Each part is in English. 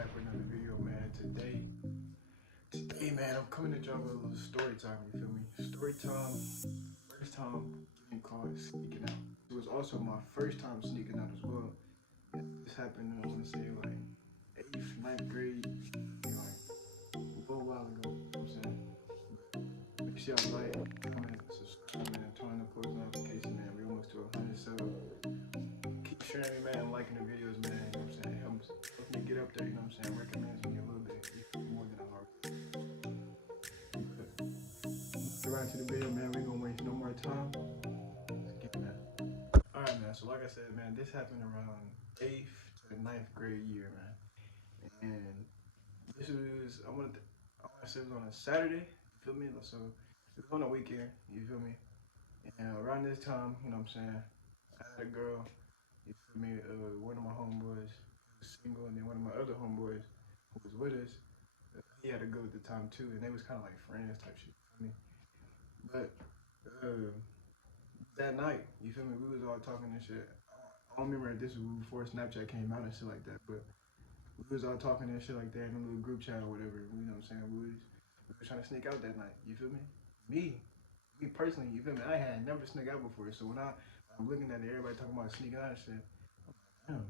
back with another video, man. Today, man, I'm coming to drop a little story time. You feel me? Story time. First time getting caught sneaking out. It was also my first time sneaking out as well. This happened, I want to say, like 8th, 9th grade, like a little while ago. You know what I'm saying? But make sure y'all like, comment, subscribe, and turn on the post notification, man. We almost to 100 subs. Keep sharing me, man, liking the videos, man. You know what I'm saying? Helps me get up there. You know what I'm saying? Recommends me a little bit more than I already. Get right to the video, man. We ain't gonna waste no more time. Let's get it, man. All right, man. So like I said, man, this happened around 8th to 9th grade year, man. And this was I want to say it was on a Saturday. You feel me? So it was on a weekend. You feel me? And around this time, you know what I'm saying? I had a girl. You feel me? One of my homeboys was single, and then one of my other homeboys who was with us, he had a girl at the time too, and they was kind of like friends type shit. You feel me? But uh, that night, you feel me? We was all talking and shit. I don't remember if this was before Snapchat came out and shit like that, but we was all talking and shit like that in a little group chat or whatever. You know what I'm saying? We was trying to sneak out that night. You feel me? Me personally, you feel me? I had never sneak out before, so when I'm looking at it, everybody talking about sneaking out and shit. I'm like, damn,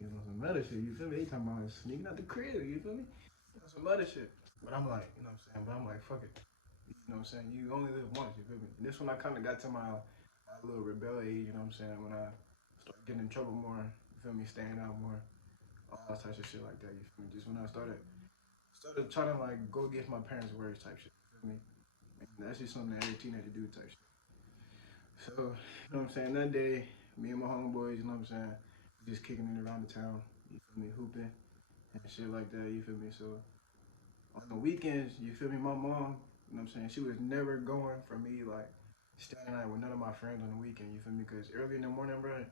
you know some other shit. You feel me? They talking about sneaking out the crib. You feel me? You know, some other shit. But I'm like, you know what I'm saying? But I'm like, fuck it. You know what I'm saying? You only live once. You feel me? And this one I kind of got to my little rebel age. You know what I'm saying? When I started getting in trouble more. You feel me? Staying out more. All types of shit like that. You feel me? Just when I started trying to like go against my parents' words type shit. You feel me? And that's just something that every teenager do type shit. So, you know what I'm saying? That day, me and my homeboys, you know what I'm saying? We just kicking it around the town. You feel me? Hooping and shit like that. You feel me? So on the weekends, you feel me? My mom, you know what I'm saying? She was never going for me like staying out with none of my friends on the weekend. You feel me? Because early in the morning, bro,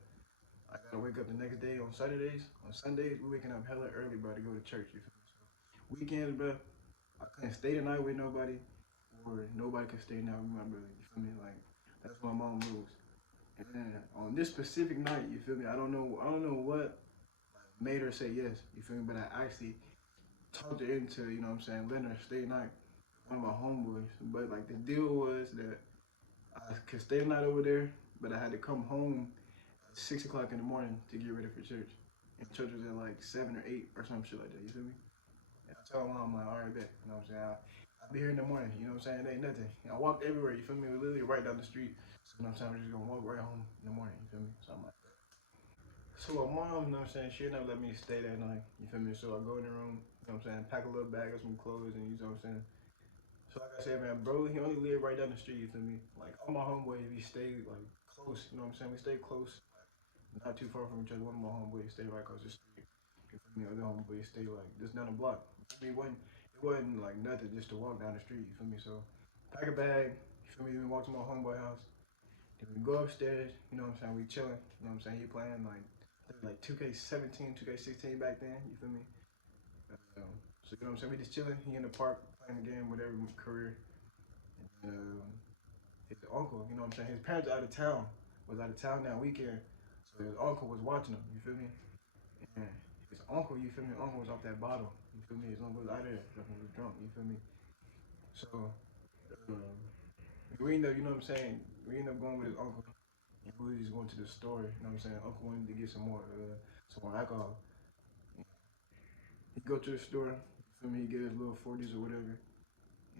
I gotta wake up the next day on Saturdays. On Sundays, we waking up hella early, bro, to go to church. You feel me? So weekends, bro, I couldn't stay the night with nobody, or nobody could stay the night with my brother. You feel me? Like that's my mom moves. And then on this specific night, you feel me? I don't know what made her say yes. You feel me? But I actually talked her into, you know what I'm saying, letting her stay the night with one of my homeboys. But like the deal was that I could stay the night over there, but I had to come home 6 o'clock in the morning to get ready for church. And church was at like 7 or 8 or some shit like that, you feel me? And I tell my mom, I'm like, all right, bet. You know what I'm saying? I'll be here in the morning, you know what I'm saying? It ain't nothing. And I walked everywhere, you feel me? We're literally right down the street. So you know what I'm saying? I'm just gonna walk right home in the morning, you feel me? So I'm like, so my mom, you know what I'm saying? She'll never let me stay that night, you feel me? So I go in the room, you know what I'm saying? Pack a little bag of some clothes and you know what I'm saying? So like I said, man, bro, he only lived right down the street, you feel me? Like all my homeboys, we stayed like close, you know what I'm saying? We stayed close, not too far from each other. One of my homeboys stayed right across the street. You feel me? Other homeboys stayed like just down the block. It wasn't like nothing just to walk down the street, you feel me? So pack a bag, you feel me? We walk to my homeboy house. Then we go upstairs, you know what I'm saying? We chilling, you know what I'm saying? He playing like 2K17, 2K16 back then, you feel me? So you know what I'm saying? We just chilling. He in the park playing the game, whatever career. And his uncle, you know what I'm saying? His parents out of town, was out of town that weekend. So his uncle was watching him, you feel me? And his uncle, you feel me? Uncle was off that bottle, you feel me? His uncle was out there, he was drunk, you feel me? So um, we end up, you know what I'm saying? We end up going with his uncle, and we were just going to the store, you know what I'm saying? Uncle wanted to get some more alcohol. He go to the store, you feel me? He get his little 40s or whatever,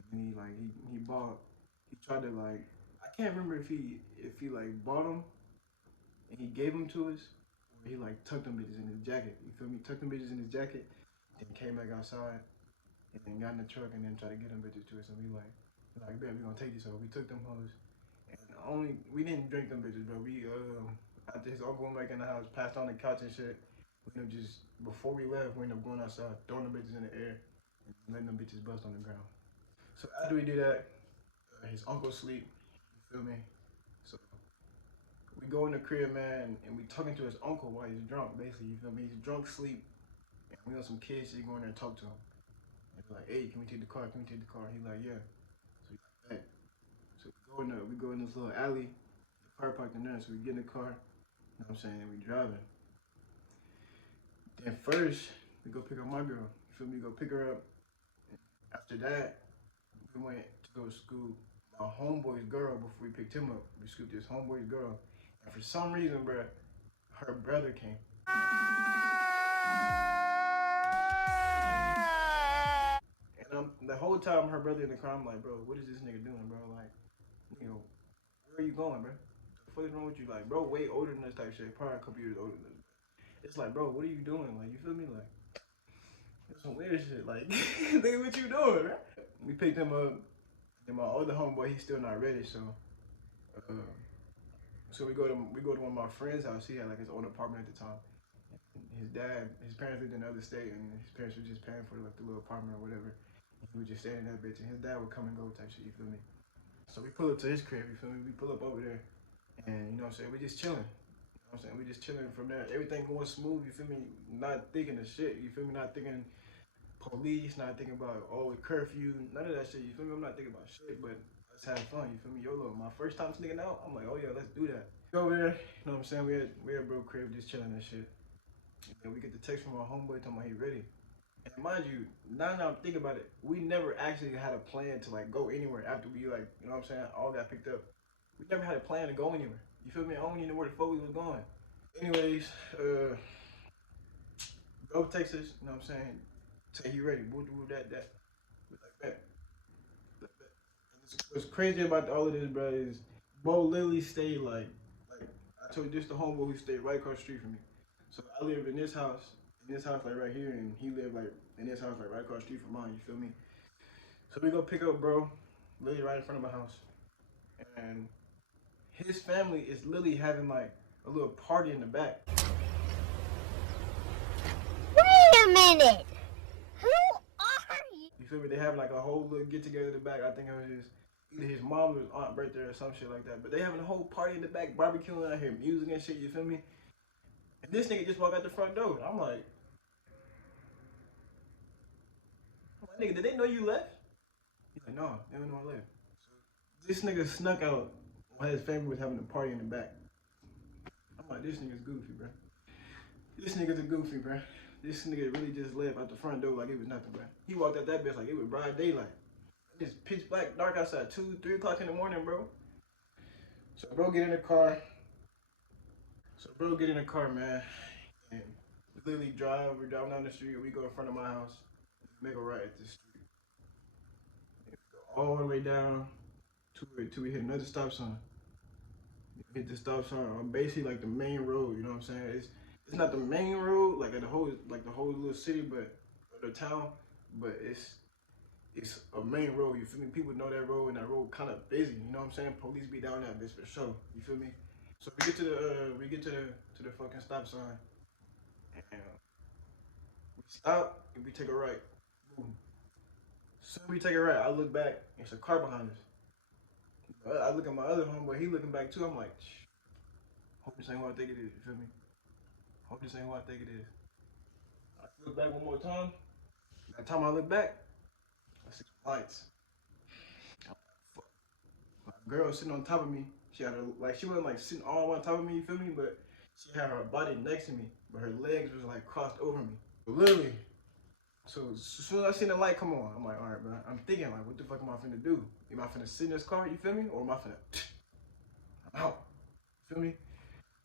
and then he bought. He tried to like, I can't remember if he like bought them and he gave them to us, or he like tucked them bitches in his jacket. You feel me? Tucked them bitches in his jacket, then came back outside and then got in the truck and then tried to get them bitches to us. And we like, bet we gonna take these. So we took them hoes, and we didn't drink them bitches, but we after his uncle went back in the house, passed on the couch and shit. We ended up just before we left, we ended up going outside, throwing the bitches in the air, and letting them bitches bust on the ground. So after we did that, his uncle sleep. You feel me? So we go in the crib, man, and we talking to his uncle while he's drunk. Basically, you feel me? He's drunk, sleep, and we on some kids. So you go in there and talk to him. And we're like, hey, can we take the car? Can we take the car? He's like, yeah. So we like, bet. So we go in this little alley. The car parked in there. So we get in the car. You know what I'm saying? And we driving. Then first, We go pick up my girl. You feel me? Go pick her up. After that, we went to go scoop my homeboy's girl before we picked him up. We scooped this homeboy's girl. And for some reason, bro, her brother came. And the whole time her brother in the car, I'm like, bro, what is this nigga doing, bro? Like, you know, where are you going, bro? What the fuck is wrong with you? Like, bro, way older than us type shit. Probably a couple years older than us. It's like, bro, what are you doing? Like, you feel me? Like, it's some weird shit. Like, nigga, what you doing, bro? We picked him up. And my other homeboy, he's still not ready, so so we go to one of my friend's house. He had like his own apartment at the time. His parents lived in another state, and his parents were just paying for like the little apartment or whatever. He would just stay in that bitch, and his dad would come and go type shit. You feel me? So we pull up to his crib. You feel me? We pull up over there, and you know what I'm saying, we just chilling. You know what I'm saying, we just chilling from there. Everything going smooth. You feel me? Not thinking of shit. You feel me? Not thinking police. Not thinking about curfew. None of that shit. You feel me? I'm not thinking about shit, but let's have fun. You feel me? YOLO. My first time sneaking out. I'm like, oh yeah, let's do that. Go over there. You know what I'm saying? We had bro crib just chilling and shit. And we get the text from our homeboy talking about he ready. And mind you, now I'm thinking about it, we never actually had a plan to like go anywhere after we like, you know what I'm saying, all got picked up. We never had a plan to go anywhere. You feel me? I don't even know where the fuck we was going. Anyways, bro texts us, you know what I'm saying, say he ready, woo that. We like that. And what's crazy about all of this, bro, is bro literally stayed like I told you, this the homeboy who stayed right across the street from me. So I live in this house like right here, and he lived like in this house like right across the street from mine. You feel me? So we go pick up bro, literally right in front of my house, and his family is literally having like a little party in the back. Wait a minute. Who are you? You feel me? They have like a whole little get together in the back. I think it was either his mom or his aunt birthday or some shit like that. But they having a whole party in the back, barbecuing out here, music and shit. You feel me? And this nigga just walked out the front door. I'm like, nigga, did they know you left? He's like, no, they don't know I left. So this nigga snuck out while his family was having a party in the back. I'm like, this nigga's goofy, bro. This nigga's a goofy, bro. This nigga really just left out the front door like it was nothing, bro. He walked out that bitch like it was broad daylight. It's pitch black, dark outside, 2, 3 o'clock in the morning, bro. So bro get in the car. Man. And we literally we're driving down the street, we go in front of my house, make a right at this street. And we go all the way down till we hit another stop sign. Hit the stop sign on basically like the main road, you know what I'm saying? It's not the main road, like the whole little city, but the town, but it's a main road, you feel me? People know that road, and that road kind of busy, you know what I'm saying? Police be down that bitch for sure, you feel me? So we get to the fucking stop sign, and we stop and we take a right. Boom. So we take a right, I look back, it's a car behind us. I look at my other homeboy, he looking back too. I'm like, hope this ain't who I think it is, you feel me? Hope this ain't who I think it is. I look back one more time. That time I look back, I see some lights. Fuck. My girl was sitting on top of me. She had she wasn't like sitting all on top of me, you feel me? But she had her body next to me, but her legs was like crossed over me. Literally. So as soon as I seen the light come on, I'm like, all right, bro. I'm thinking like, what the fuck am I finna do? Am I finna sit in this car, you feel me? Or am I finna, I'm out, you feel me?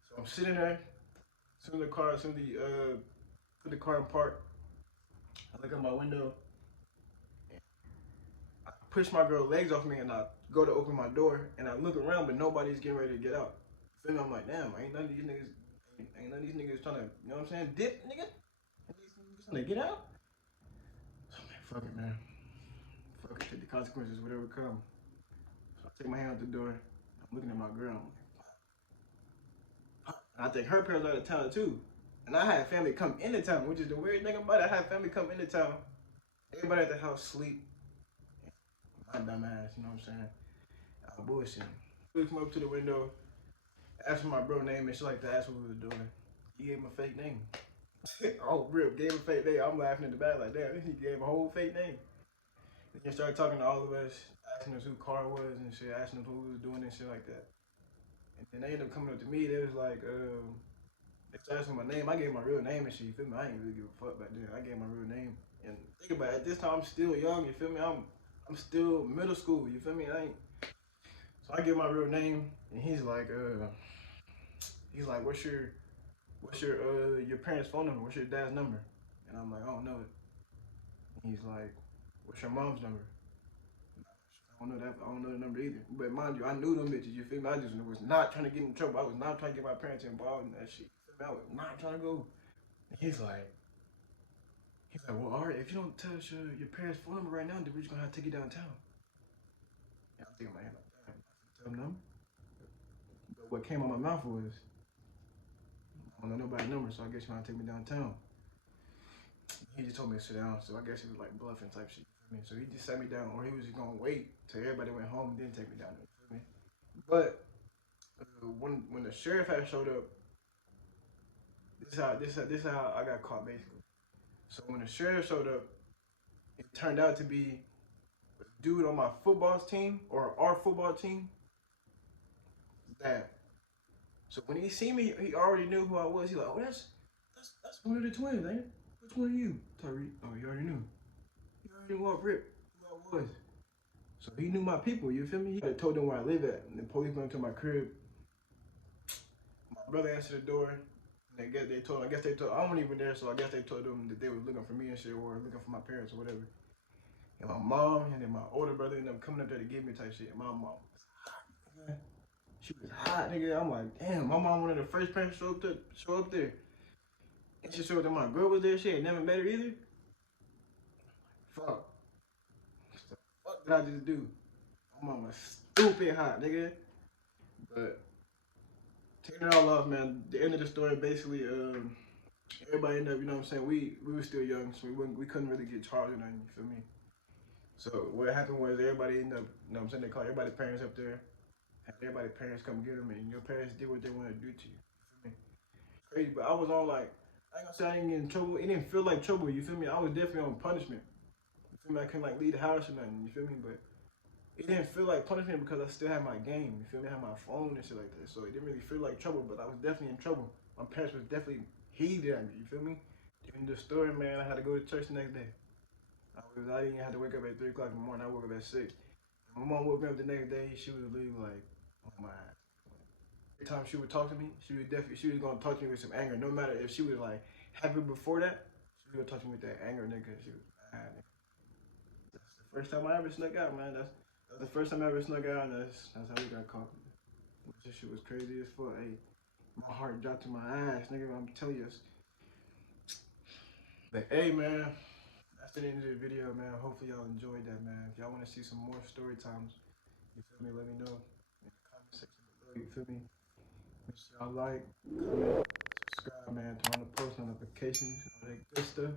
So I'm sitting there, put the car in park. I look at my window, and I push my girl's legs off me, and I go to open my door, and I look around, but nobody's getting ready to get out. You feel me? I'm like, damn, ain't none of these niggas trying to, you know what I'm saying, dip, nigga? Ain't these niggas trying to get out? So I'm like, fuck it, man. Fuck it, take the consequences, whatever come. So I take my hand out the door, I'm looking at my girl, I'm like, and I think her parents are out of town too. And I had family come into town, which is the weird thing about it. I had family come into town. Everybody at the house sleep. My dumb ass, you know what I'm saying? I was bullshitting. We come up to the window, asked for my bro name and shit like that, asked what we was doing. He gave him a fake name. Oh, real, gave him a fake name. I'm laughing in the back like, damn, he gave him a whole fake name. Then he started talking to all of us, asking us who Carr was and shit, asking us what we was doing and shit like that. And then they ended up coming up to me, they was like, They asked me my name. I gave my real name and shit. You feel me? I ain't really give a fuck back then. I gave my real name. And think about it. At this time, I'm still young. You feel me? I'm still middle school. You feel me? I ain't. So I give my real name, and he's like, what's your parents' phone number? What's your dad's number? And I'm like, I don't know it. And he's like, what's your mom's number? I don't know that. I don't know the number either. But mind you, I knew them bitches. You feel me? I just was not trying to get in trouble. I was not trying to get my parents involved in that shit. You feel me? I was not trying to go. And he's like, well, all right, if you don't tell us your parents' phone number right now, then we're just gonna have to take you downtown. And I'm thinking, man, like, damn, I tell them number. But what came out of my mouth was, I don't know nobody's number, so I guess you're gonna take me downtown. He just told me to sit down, so I guess he was like bluffing type shit. You feel me? So he just sat me down, or he was just gonna wait till everybody went home and then take me down there. You feel me? But when the sheriff had showed up, this is how I got caught basically. So when the sheriff showed up, it turned out to be a dude on my football team or our football team. That so when he see me, he already knew who I was. He like, oh, that's one of the twins, ain't it? Which one are you, Tyreek? Oh, he already knew. He already knew off rip who I was. So he knew my people. You feel me? He told them where I live at, and the police went to my crib. My brother answered the door. I guess they told. I wasn't even there, so I guess they told them that they were looking for me and shit, or looking for my parents or whatever. And my mom and then my older brother ended up coming up there to get me type shit. And my mom was hot, nigga. She was hot, nigga. I'm like, damn. My mom one of the first parents to show up there. And she showed that my girl was there. She had never met her either. Fuck. What the fuck did I just do? My mom was stupid hot, nigga. But taking it all off, man. The end of the story, basically, everybody ended up, you know what I'm saying? We were still young, so we couldn't really get charged or nothing. You feel me? So what happened was everybody ended up, you know what I'm saying? They called everybody's parents up there. Had everybody's parents come get them, and your parents did what they wanted to do to you. You feel me? Crazy, but I was on like, I ain't gonna say I didn't get in trouble. It didn't feel like trouble. You feel me? I was definitely on punishment. You feel me? I couldn't like leave the house or nothing. You feel me? But it didn't feel like punishment because I still had my game. You feel me? I had my phone and shit like that. So it didn't really feel like trouble, but I was definitely in trouble. My parents was definitely heated at me. You feel me? In the story, man, I had to go to church the next day. I didn't have to wake up at 3 o'clock in the morning. I woke up at 6. My mom woke me up the next day. She was literally like, oh my. Every time she would talk to me, she was gonna talk to me with some anger. No matter if she was like happy before that, she was gonna talk to me with that anger, nigga. She was mad. That's the first time I ever snuck out, man. That's the first time I ever snuck out, and that's how we got caught. This shit was crazy as fuck. Hey, my heart dropped to my ass, nigga. I'm telling you. But hey, man, that's the end of the video, man. Hopefully y'all enjoyed that, man. If y'all want to see some more story times, you feel me? Let me know in the comment section below. You feel me? Make sure y'all like, comment, subscribe, man. Turn on the post notifications, all that good stuff.